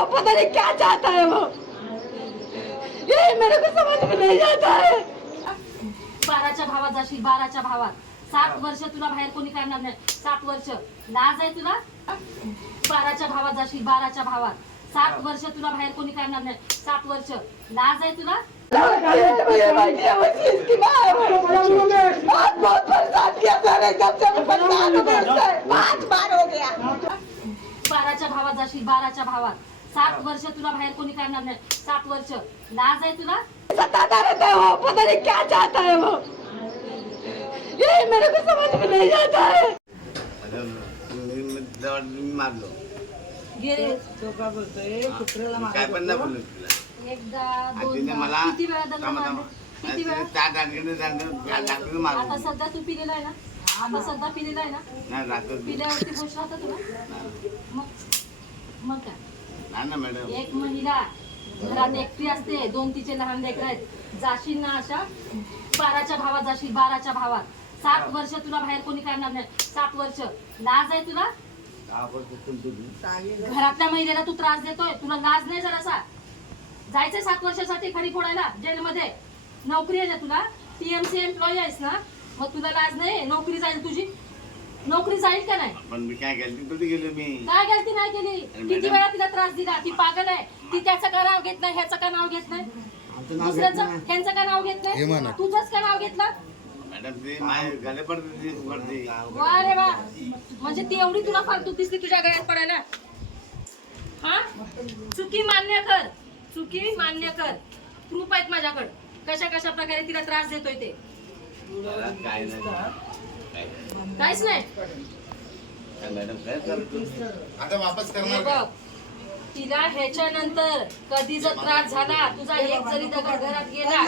वो, पता नहीं क्या चाहता है वो, ये मेरे को समझ में नहीं आता है। 12च्या भावात जाशील, 12च्या भावात 7 वर्ष तुला बाहेर कोणी काढणार नाही. 7 वर्ष लाज आहे तुला. 12च्या भावात जाशील, 12च्या भावात 7 वर्ष तुला बाहेर कोणी काढणार नाही. 7 वर्ष लाज आहे तुला. इसकी माँ है वो, बहुत परेशान किया सर, जब से मैं परेशान हूँ घर से, 5 बार हो गया। 12च्या भावात जाशील, 12च्या भावात 7 वर्ष तुला बाहेर कोणी काढणार नाही. 7 वर्ष लाज आहे तुला. सताता रहता है वो, पता नहीं क्या चाहता है वो, ये मेरे को समझ में नहीं आता है। मारलो गेले काय पण नाही बोललो तिला. एकदा आणि तिने दोनदा मला किती वेळा दगड मारले? किती वेळा? त्या मारलो आता सध्या तू पिलेला आहे ना. आता सध्या पिलेला आहे ना. नाही राहतो पिल्यावरती गोष्ट राहतं तुला. मग काय नाही ना मॅडम. एक महिला घरात एकटी असते, 2 तिचे लहान लेकरं आहेत. जाशील ना अशा 12च्या भावात जाशील, 12च्या भावात 7 वर्ष तुला बाहेर कोणी काढणार नाही. 7 वर्ष लाज आहे तुला. घरातल्या महिलेला तू त्रास देतोय, तुला लाज नाही जरासा. जायचंय 7 वर्षासाठी खडी फोडायला जेलमध्ये. नोकरी आहे ना तुला, PMC एम्प्लॉई आहेस ना, मग तुला लाज नाही. नोकरी जाईल तुझी, नोकरी जाईल का नाही. पण मी काय गलती थोडी गेलो मी. काय गलती नाही केली. किती वेळा तिला त्रास दिला. ती पागल आहे. ती त्याचं का नाव घेत नाही, ह्याचं का नाव घेत नाही, दुसऱ्याचं ह्यांचं का नाव घेत नाही, तुझंच का नाव घेतलं. मॅडम ती माझ्या गले पडते. वा रे वा, म्हणजे ती एवढी तुला फालतू दिसली तुझ्या गळ्यात पडायला. हा, चुकी मान्य कर, चुकी मान्य कर. प्रूफ आहेत माझ्याकडे कशा कशा प्रकारे तिला त्रास देतोय ते. काय नाही काहीच नाही. मॅडम काय करतो आता वापस हे करणार बघ, तिला ह्याच्यानंतर कधी जर त्रास झाला, तुझा एक जरी दगड घरात गेला